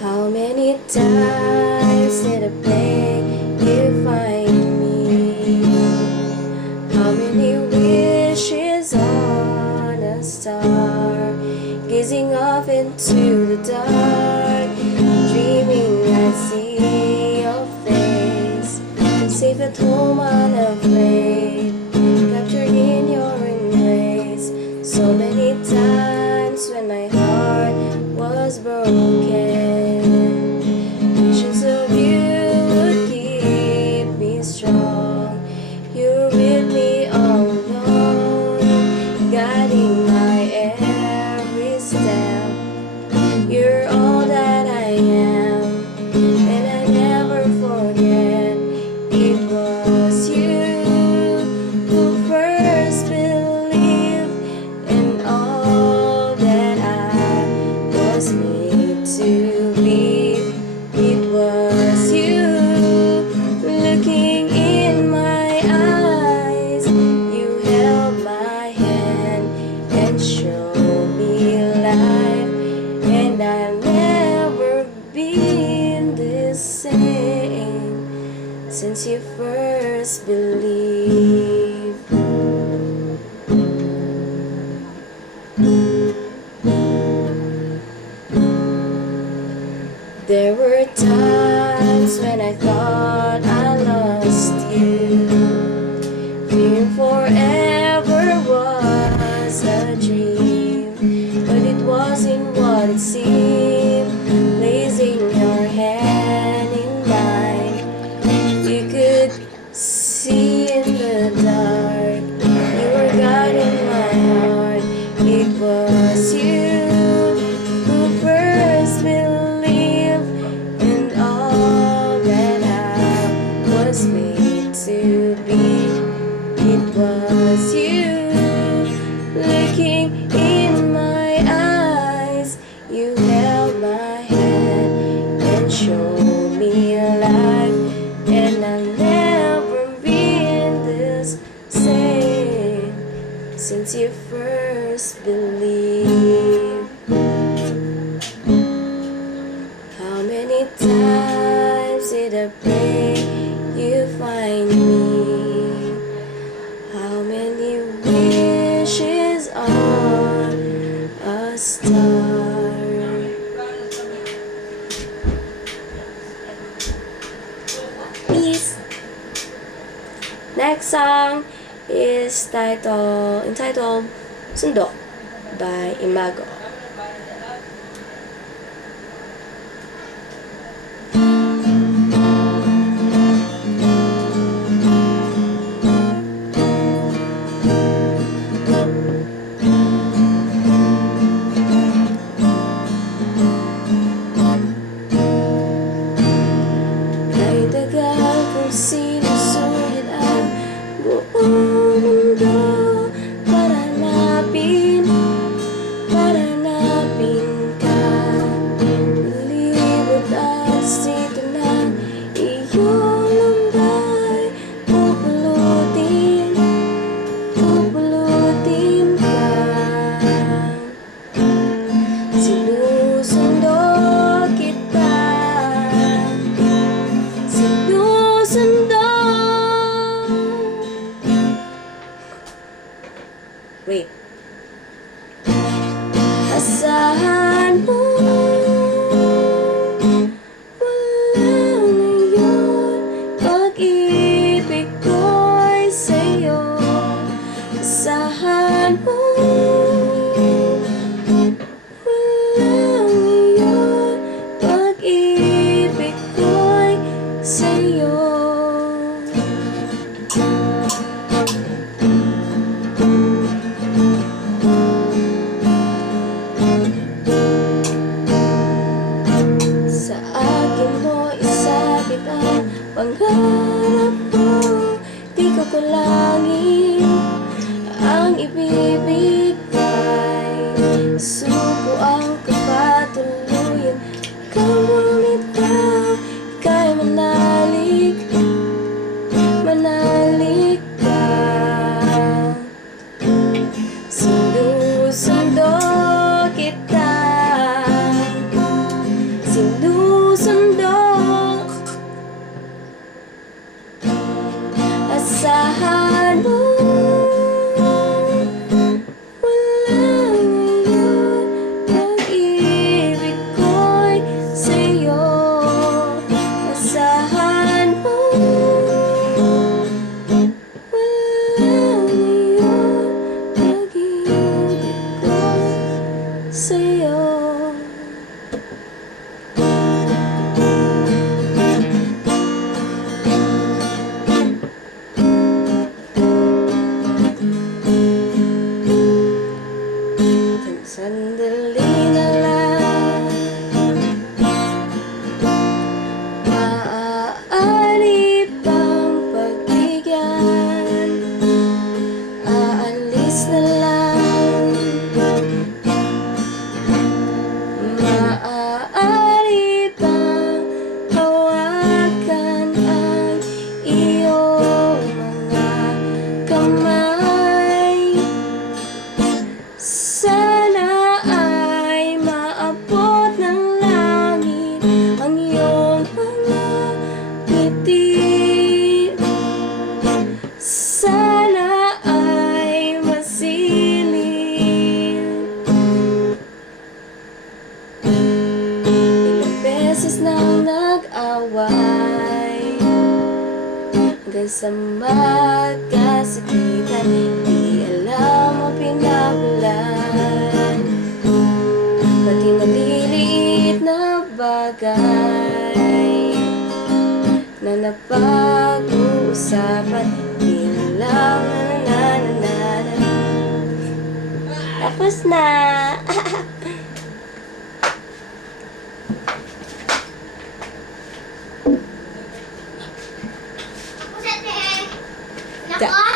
How many times did I beg you find me? How many wishes on a star, gazing off into the dark, dreaming I see your face, safe at home on a plate, captured in your embrace. So many times when my heart was broken, visions of you would keep me strong. You're with me all along, guiding my every step. You're all that I am, and I never forget. It was you who first believed in all that I was made to be. It was you looking in my eyes. You held my hand and showed me life, and I'll never been the same since you first believed. There were times when I thought I lost you, fearing forever was a dream, but it wasn't what it seemed. Placing your hand in mine, you could see in the dark. You were guiding my heart. It was you who first believed in all that I was made to be. It was you looking in my eyes. You held my hand and showed me life, and I'll never been this same since you first believed. How many times did I pray you find me? How many wishes on a star? Please. Next song is entitled Sundok by Imago. Ay tagal kong sinusulit ang buong mundo para hanapin ka. Libot at sito ng iyong lumbay, pupulutin ka. Sinusundo kita, sinusundo. Wait. Asahan mo, wala ngayon, pag-ibig ko'y sa'yo. Asahan mo, wala ngayon, pag-ibig ko'y sa'yo. Sa akin mo isabit ang pangarap mo, di ko kulangin ang ibibigay. Suko ang kapatulan sa'yo. Sandali na lang, maaari bang pagbigyan? Aalis na lang, maaari bang hawakan ang iyong mga kamay? Sana ay maabot ng langit ang iyong mga ngiti. Sana ay masilip. Ilang beses nang nag-away hanggang sa magkasakitan, di alam ang pinabulan. Pati maliliit na bagay na napag-uusapan, di lang tapos na. Nako!